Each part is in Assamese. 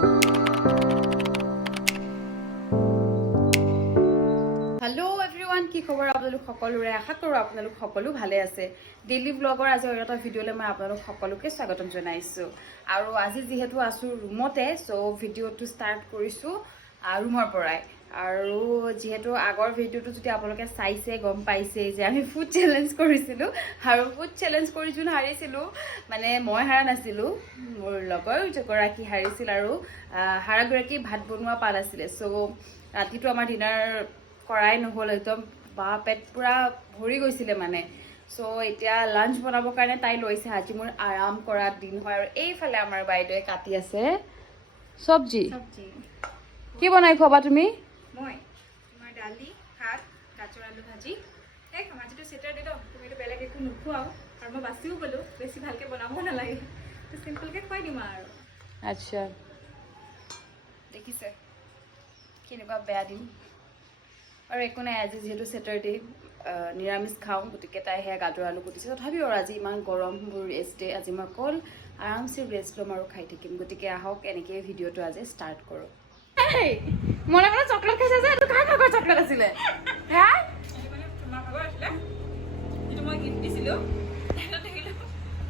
हेलो एवरीवन की खबर आपलोक सकलोरे आशा करूँ आपलोक सकलो भाले आछे डेली ब्लगर आज এটা ভিডিওলে মই आपलोक সকলোকে স্বাগতম জনাইছো আৰু আজি যেহেতু আছো ৰুমতে সো ভিডিওটো স্টাৰ্ট কৰিছো ৰুমৰ পৰাই আৰু যেহেতু আগৰ ভিডিওটো যদি আপোনালোকে চাইছে গম পাইছে যে আমি ফুড চ্যালেঞ্জ কৰিছিলো আৰু ফুড চ্যালেঞ্জ কৰি জুন হাৰিছিলো মানে মই হাৰা নাছিলো মোৰ লগৰ জগৰাকী হাৰিছিল আৰু হাৰাগৰাকী ভাত বনোৱা পাল আছিল সো ৰাতিটো আমাৰ ডিনাৰ কৰাই নহল একদম বা পেট পুৰা ভৰি গৈছিলে মানে সো এতিয়া লাঞ্চ বনাবৰ কাৰণে তাই লৈছে আজি মোৰ আৰাম কৰা দিন হয় আৰু এইফালে আমাৰ বাইদেৱে কাটি আছে সবজি কি বনাই খোৱা তুমি মই তোমাৰ দালি ভাত গাজৰ আলু ভাজি এক আজিটো স্যাটাৰডে ন তুমিটো বেলেগ একো নোখোৱাও আৰু মই বাছিও গলো বেছি ভালকে বনাব নালাগে তো সিম্পলকে খুৱাই দিম আৰু আচ্ছা দেখিছে কেনেকুৱা বেয়া দিন আৰু একো নাই আজি যেহেতু স্যাটাৰডে নিৰামিষ খাওঁ গতিকে তাই সেয়া গাজৰ আলু কুটিছে তথাপিও আজি ইমান গৰম মোৰ ৰেষ্ট ডে আজি মই অকল আৰামছে ৰেষ্ট ল'ম আৰু খাই থাকিম গতিকে আহক এনেকৈ ভিডিঅ'টো আজি ষ্টাৰ্ট কৰোঁ মনে মনে চকলেট খাইছে যে এইটো কাৰ ভাগৰ চকলেট আছিলে হা এইটো মানে তোমাৰ ভাগৰ আছিলে এইটো মই গিফ্ট দিছিলো দেখিলো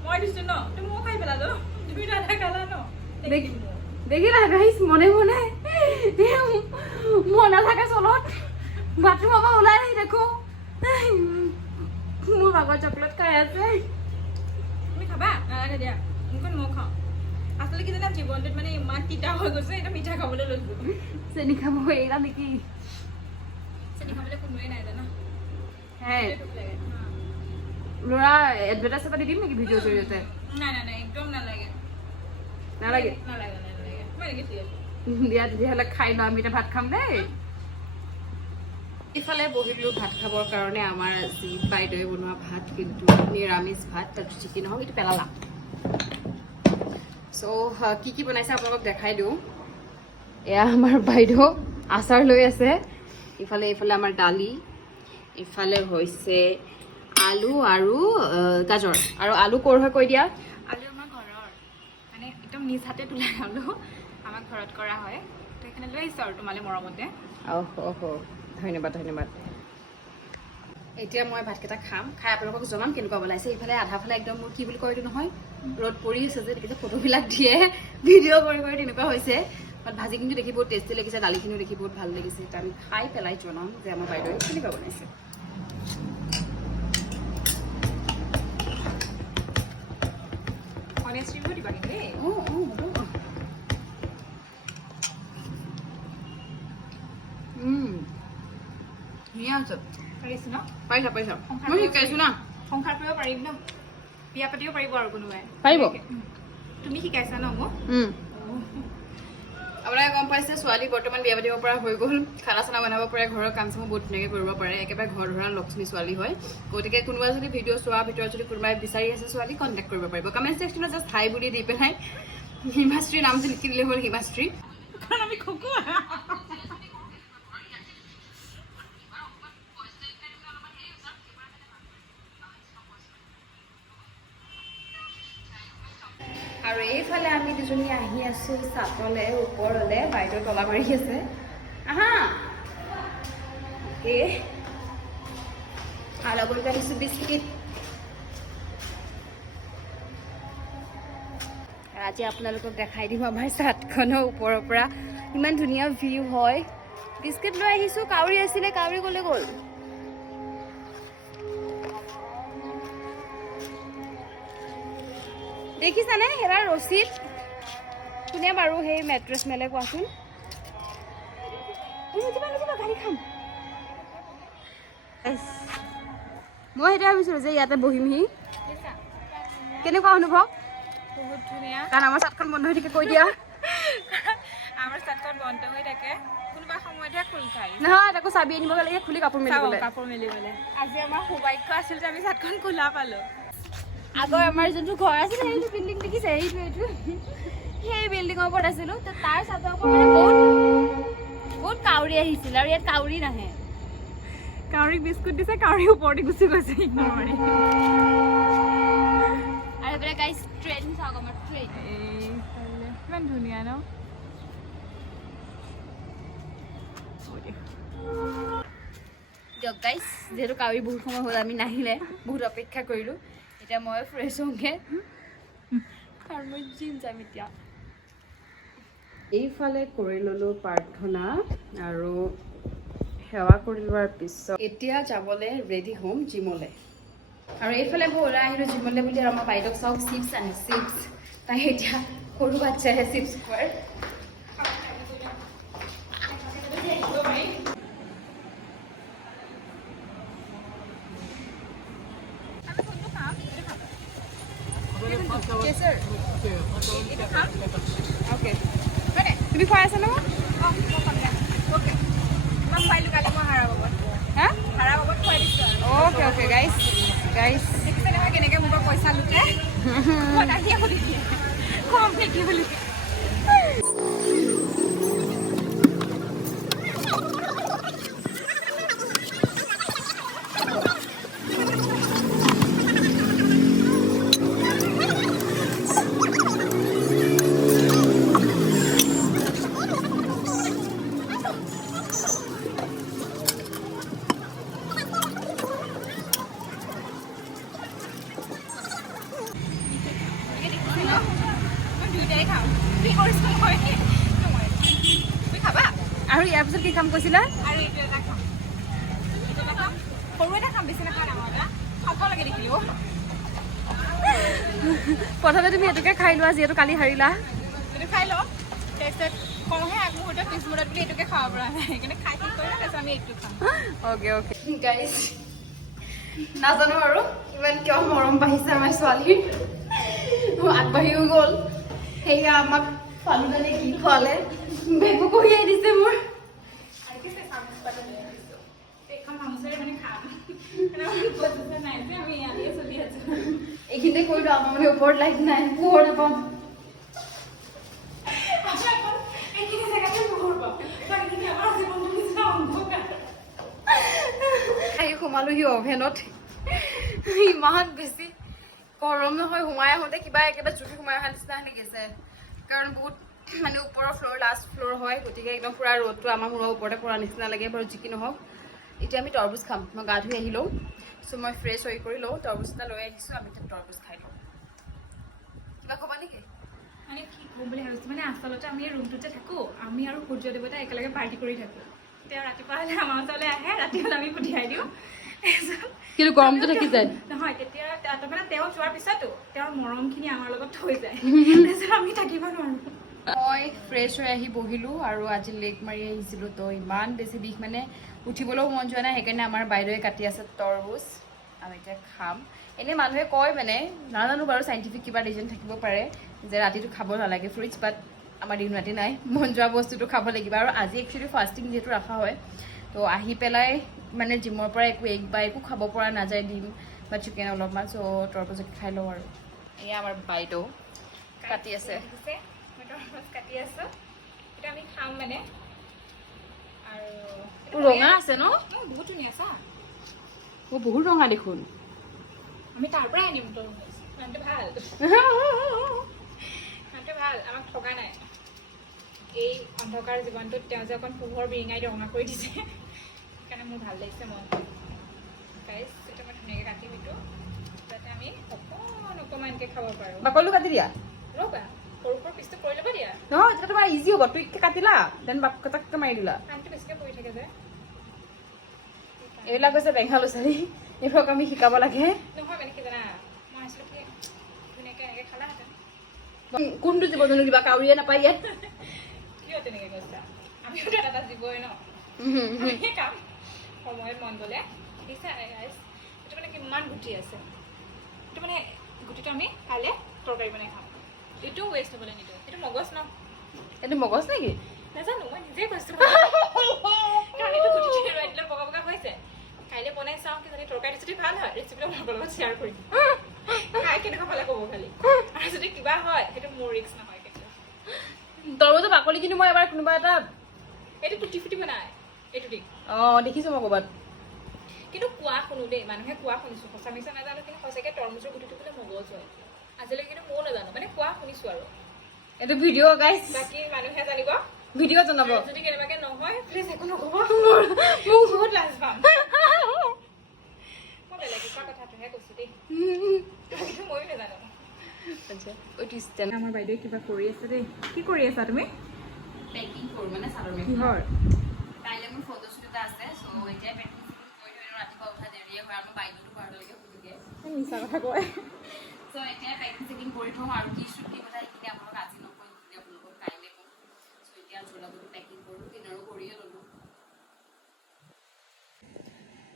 মই দিছো ন তুমি মোক খাই পেলালো তুমি ৰাধা খালা ন দেখিলা গাইছ মনে মনে মনে থাকে চলত বাথৰুমৰ পৰা ওলাই আহি দেখো মোৰ ভাগৰ চকলেট খাই আছে তুমি খাবা নালাগে দিয়া মুখন মই খাওঁ আচলতে কি জানা জীৱনটোত মানে ইমান তিতা হৈ গৈছে এটা মিঠা খাবলৈ লৈছো চেনি খাব এৰা নেকি চেনি খাবলৈ কোনোৱে নাই জানা হে দুখ লাগে ল'ৰা এডভাৰটাইজ এটা দি দিম নেকি ভিডিঅ' জৰিয়তে নাই নাই নাই একদম নালাগে নালাগে নালাগে নালাগে মই এনেকৈ ঠিক আছে দিয়া তেতিয়াহ'লে খাই লওঁ আমি এতিয়া ভাত খাম দেই ইফালে বহিলোঁ ভাত খাবৰ কাৰণে আমাৰ আজি বাইদেৱে বনোৱা ভাত কিন্তু নিৰামিষ ভাত তাত চিকেন হওক এইটো পেলালা চ' কি কি বনাইছে আপোনালোকক দেখাই দিওঁ এয়া আমাৰ বাইদেউ আচাৰ লৈ আছে ইফালে আমাৰ দালি ইফালে হৈছে আলু আৰু গাজৰ আৰু আলু ক'ৰ হয় কৈ দিয়া আলু আমাৰ ঘৰৰ মানে একদম নিজ হাতে তোলা আলু আমাৰ ঘৰত কৰা হয় তো সেইকাৰণে লৈ আহিছোঁ আৰু তোমালে মৰমতে ধন্যবাদ এতিয়া মই ভাতকেইটা খাম খাই আপোনালোকক জনাম কেনেকুৱা বনাইছে ইফালে আধা ফালে একদম মোৰ কি বুলি কয় এইটো নহয় ৰ'দ পৰি আছে যে দেখিছে ফটোবিলাক দিয়ে ভিডিঅ' কৰি তেনেকুৱা হৈছে বাট ভাজি কিন্তু দেখি বহুত টেষ্টি লাগিছে দালিখিনিও দেখি বহুত ভাল লাগিছে এতিয়া আমি খাই পেলাই জনাম যে আমাৰ বাইদেৱে কেনেকুৱা বনাইছে অনেষ্ট্ৰিমো দিবা কিন্তু দেই ধুনীয়া হৈছে পাৰিছো ন পাৰিছা মই শিকাইছো না সংসাৰ কৰিব পাৰিম ন বিয়া পাতিব পাৰিব আৰু কোনোবাই পাৰিব তুমি শিকাইছা ন মোক আপোনালোকে গম পাইছে ছোৱালী বৰ্তমান বিয়া পাতিব পৰা হৈ গ'ল খানা চানা বনাব পাৰে ঘৰৰ কাম চামো বহুত ধুনীয়াকৈ কৰিব পাৰে একেবাৰে ঘৰ ধৰা লক্ষ্মী ছোৱালী হয় গতিকে কোনোবা যদি ভিডিঅ' চোৱাৰ ভিতৰত যদি কোনোবাই বিচাৰি আছে ছোৱালী কণ্টেক্ট কৰিব পাৰিব কমেণ্ট ছেকশ্যনত জাষ্ট হাই বুলি দি পেলাই হিমাশ্ৰীৰ নামটো লিখি দিলে হ'ল হিমাশ্ৰী কাৰণ আমি খকুৱা আৰু এইফালে আমি দুজনী আহি আছো চাটলে ওপৰলে বাইদেউ তলা মাৰি আছে আহা আৰু লগতে আহিছো বিস্কিট আজি আপোনালোকক দেখাই দিম আমাৰ চাটখনৰ ওপৰৰ পৰা ইমান ধুনীয়া ভিউ হয় বিস্কিট লৈ আহিছো কাউৰী আছিলে কাউৰী গ'লে গ'ল দেখিছানে হেৰা ৰচিদ কোনে বাৰু সেই মেট্ৰেছ মেলে কোৱাচোন গাড়ী খাম মই সেইটোৱে ভাবিছিলোঁ যে ইয়াতে বহিমহি কেনেকুৱা অনুভৱ বহুত ধুনীয়া কাৰণ আমাৰ চাটখন বন্ধ হৈ থাকে কৈ দিয়া আমাৰ চাটখন বন্ধ হৈ থাকে কোনোবা সময়তহে খোল খায় নহয় তাকো চাবি আনিব লাগে খুলি কাপোৰ মেলিবলৈ কাপোৰ মেলিবলৈ আজি আমাৰ সৌভাগ্য আছিল যে আমি চাটখন খোলা পালোঁ আগৰ আমাৰ যোনটো ঘৰ আছিলে সেইটো বিল্ডিং দেখিছে এইটো সেই বিল্ডিঙৰ ওপৰত আছিলোঁ তাৰ চাটৰ ওপৰত মানে বহুত কাউৰী আহিছিল আৰু ইয়াত কাউৰী নাহে কাউৰীক বিস্কুট দিছে কাউৰী ওপৰতে গুচি গৈছে ইগনৰ মাৰি আৰু এইফালে গাইছ ট্ৰেইন চাওক আমাৰ ট্ৰেইন ইমান ধুনীয়া ন দিয়ক গাইজ, যিহেতু কাউৰী বহুত সময় হ'ল আমি নাহিলে, বহুত অপেক্ষা কৰিলোঁ, এতিয়া মই ফ্ৰেছ হওঁগৈ আৰু মই জিম যাম এতিয়া। এইফালে কৰি ল'লোঁ প্ৰাৰ্থনা আৰু সেৱা কৰি লোৱাৰ পিছত এতিয়া যাবলৈ ৰেডি হ'ম জিমলৈ। আৰু এইফালে মই ওলাই আহিলোঁ জিমলৈ বুলি, আৰু আমাৰ বাইদেউক চাওক চিপছ আনি চিপছ, তাই এতিয়া সৰু বাচ্ছাহে চিপছ খোৱাৰ। তুমি খুৱাই আছা ন? ওকে ওকে গাইজ গাইজ কেনেকে মোৰ পৰা পইচা লুটে কম নেকি বুলি। আৰু ইয়াৰ পিছত কি কাম কৰিছিলা? আৰু এইটো এটা খাম, সৰু এটা খাম, বেছি নাখাওঁ, ডাঙৰ এটা খাব লাগে দেখিলো। প্ৰথমে তুমি এইটোকে খাই লোৱা, যিহেতু কালি হাৰিলা। এইটো খাই লওঁ, তাৰপিছত কওঁহে আগমুহূৰ্তত পিছমূৰত বুলি এইটোকে খাব পৰা নাই, সেইকাৰণে খাই ঠিক কৰি তাৰপিছত আমি এইটো খাম। অ'কে অ'কে গাইজ, নাজানো আৰু ইমান কিয় মৰম বাঢ়িছে আমাৰ ছোৱালীৰ, আগবাঢ়িও গ'ল। সেয়া আমাক ফালুদানে কি খোৱালে, বেগো কঢ়িয়াই দিছে মোৰ। এইখিনিতে কৰিলো, আমাৰ মানে ওপৰত লাইট নাই, পোহৰ নাপাম। আহি সোমালোহি অভেনত, ইমান বেছি গৰম নহয়, সোমাই আহোঁতে কিবা একেবাৰে জুতি সোমাই অহা নিচিনা লাগিছে, কাৰণ বহুত মানে ওপৰৰ ফ্ল'ৰ, লাষ্ট ফ্ল'ৰ হয়, গতিকে একদম পুৰা ৰ'দটো আমাৰ মূৰৰ ওপৰতে পৰা নিচিনা লাগে। বাৰু যি কি নহওক, এতিয়া আমি তৰমুজ খাম। মই গা ধুই আহি লওঁ, চ' মই ফ্ৰেছ হৈ কৰি লওঁ, তৰমুজ এটা লৈ আহিছোঁ, আমি এতিয়া তৰমুজ খাই লওঁ। কিবা ক'বা নেকি? মানে কি ক'ম বুলি ভাবিছোঁ, মানে আচলতে আমি ৰুমটোতে থাকোঁ, আমি আৰু সূৰ্য দেৱতা একেলগে পাৰ্টি কৰি থাকোঁ। তেওঁ ৰাতিপুৱা হ'লে আমাৰ ওচৰলৈ আহে, ৰাতি হ'লে আমি পঠিয়াই দিওঁ। কিন্তু গৰমটো থাকি যায় নহয়, তেতিয়া মানে তেওঁ যোৱাৰ পিছতো তেওঁৰ মৰমখিনি আমাৰ লগত থৈ যায়, তাৰপিছত আমি থাকিব নোৱাৰোঁ। মই ফ্ৰেছ হৈ আহি বহিলোঁ, আৰু আজি লেগ মাৰি আহিছিলোঁ, তো ইমান বেছি বিষ, মানে উঠিবলৈও মন যোৱা নাই, সেইকাৰণে আমাৰ বাইদেৱে কাটি আছে তৰমুজ, আমি এতিয়া খাম। এনেই মানুহে কয় মানে, নাজানো বাৰু চাইণ্টিফিক কিবা ৰিজন থাকিব পাৰে, যে ৰাতিটো খাব নালাগে ফ্ৰুইটছ, বাট আমাৰ দিন ৰাতি নাই, মন যোৱা বস্তুটো খাব লাগিব। আৰু আজি একচুৱেলি ফাষ্টিং যিহেতু ৰখা হয়, তো আহি পেলাই মানে জিমৰ পৰা একো এগ বা একো খাব পৰা নাযায়, ডিম বা চিকেন অলপমান, চ' তৰমুজকে খাই লওঁ। আৰু এয়া আমাৰ বাইদেউ কাটি আছে, মই তৰমুজ কাটি আছোঁ, সেইটো আমি খাম মানে। আৰু ৰঙা আছে ন? বহুত ধুনীয়া চা, বহুত ৰঙা দেখোন। আমি তাৰ পৰাই আনিম তৰমুজ, মানুহটো ভাল, মানুহটো ভাল, আমাক ঠগা নাই। এই অন্ধকাৰ জীৱনটোত তেওঁ যে অকণ পোহৰ বিৰিঙাই ৰঙা কৰি দিছে, সেইকাৰণে মোৰ ভাল লাগিছে মনটো। গাইজ, এইটো মই ধুনীয়াকৈ কাটিম, এইটো যাতে আমি অকণমানকৈ খাব পাৰোঁ। বাকলিটো কাটি দিয়া, ৰ'বা, সৰু সৰু পিচটো কৰি ল'ব দিয়া, নহয় তেতিয়া তোমাৰ ইজি হ'ব। টুইককৈ কাটিলা, দেন বাকটাককৈ মাৰি দিলা। কামটো বেছিকৈ পৰি থাকে যে, এইবিলাক হৈছে বেঙালু ছোৱালী, এইবোৰক আমি শিকাব লাগে। নহয় মানে কি জানা, মই আছিলোঁ কি ধুনীয়াকৈ এনেকৈ খালাহেঁতেন। কোনটো জীৱ জন্তু দিবা, কাউৰীয়ে নাপায় ইয়াত। কিয় তেনেকৈ কৈছা, আমিও এটা জীৱই ন, আমি কাম সময়ত মন গ'লে। দেখিছা গাইজ, এইটো মানে কিমান গুটি আছে, এইটো মানে গুটিটো আমি কাইলৈ তৰকাৰী বনাই খাম, এইটো ৱেষ্ট হ'বলৈ নিদিওঁ। এইটো মগজ ন, এইটো মগজ নেকি? নাজানো, মই নিজেই কৈছোঁ, কাৰণ এইটো গুটিটো এৰুৱাই দিলে বগা বগা হৈছে। কাইলৈ বনাই চাওঁ, কি যদি তৰকাৰীটো যদি ভাল হয়, ৰেচিপিটো আপোনালোকৰ লগত শ্বেয়াৰ কৰিম, খাই কেনেকুৱা পালে ক'ব খালি। আৰু যদি কিবা হয়, সেইটো মোৰ ৰিস্ক নহয় কেতিয়াও। তৰমুজৰ বাকলি কিন্তু মই এবাৰ কোনোবা এটা, এইটো টুটি ফুটি বনাই, এইটো দি। অঁ দেখিছোঁ মই ক'ৰবাত, কিন্তু কোৱা শুনো দেই, মানুহে কোৱা শুনিছোঁ, সঁচা মিছা নাজানো, কিন্তু সঁচাকৈ তৰমুজৰ গুটিটো বোলে মগজ হয়। আজিলৈকে কিন্তু ময়ো নাজানো, মানে কোৱা শুনিছোঁ আৰু। এইটো ভিডিঅ' গাইজ, বাকী মানুহে জানিব, ভিডিঅ' জনাব যদি কেনেবাকৈ নহয় প্লিজ একো নক'ব মোক বহুত লাজ পাম মই বেলেগ কিবা কথাটোহে কৈছোঁ দেই কিন্তু ময়ো নাজানো আমাৰ বাইদেৱে কিবা কৰি আছে দেই কি কৰি আছা তুমি পেকিং কৰোঁ মানে চাদৰ কিহৰ কাইলৈ মোৰ ফটোশ্বুট এটা আছে চ' এতিয়া পেকিং কৰি থৈ ৰাতিপুৱা উঠা দেৰিয়ে হয় আমাৰ বাইদেউটো ঘৰলৈকে সুধিকে মিছা কথা কয় চ' এতিয়া পেকিং চেকিং কৰি থওঁ আৰু কি শ্বুট কি কথা সেইখিনি আপোনালোক আজি নকওঁ সেইখিনি আপোনালোকক কাইলৈ ক'ম চ' এতিয়া জোলাবোৰ পেকিং কৰোঁ ডিনাৰো কৰিয়ে ল'লোঁ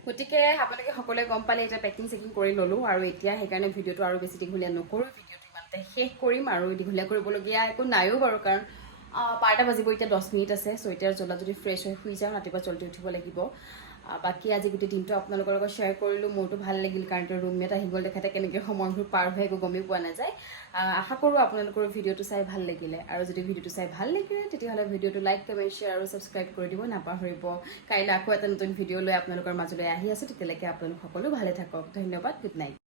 গতিকে আপোনালোকে সকলোৱে গম পালে এতিয়া পেকিং চেকিং কৰি ল'লোঁ আৰু এতিয়া সেইকাৰণে ভিডিঅ'টো আৰু বেছি দীঘলীয়া নকৰোঁ ভিডিঅ'টো ইমানতে শেষ কৰিম আৰু দীঘলীয়া কৰিবলগীয়া একো নাইও বাৰু কাৰণ 12টা বাজিব এতিয়া 10 মিনিট আছে চ' এতিয়া জলা যদি ফ্ৰেছ হৈ শুই যাওঁ ৰাতিপুৱা জল্দি উঠিব লাগিব বাকী আজি গোটেই দিনটো আপোনালোকৰ লগত শ্বেয়াৰ কৰিলোঁ মোৰতো ভাল লাগিল কাৰণ তেওঁ ৰুমমেট আহি গ'ল দেখাতে কেনেকৈ সময়বোৰ পাৰ হৈ একো গমেই পোৱা নাযায় আশা কৰোঁ আপোনালোকৰ ভিডিঅ'টো চাই ভাল লাগিলে আৰু যদি ভিডিঅ'টো চাই ভাল লাগিলে তেতিয়াহ'লে ভিডিঅ'টো লাইক কমেণ্ট শ্বেয়াৰ আৰু ছাবস্ক্ৰাইব কৰি দিব নাপাহৰিব কাইলৈ আকৌ এটা নতুন ভিডিঅ' লৈ আপোনালোকৰ মাজলৈ আহি আছোঁ তেতিয়ালৈকে আপোনালোক সকলো ভালে থাকক ধন্যবাদ গুড নাইট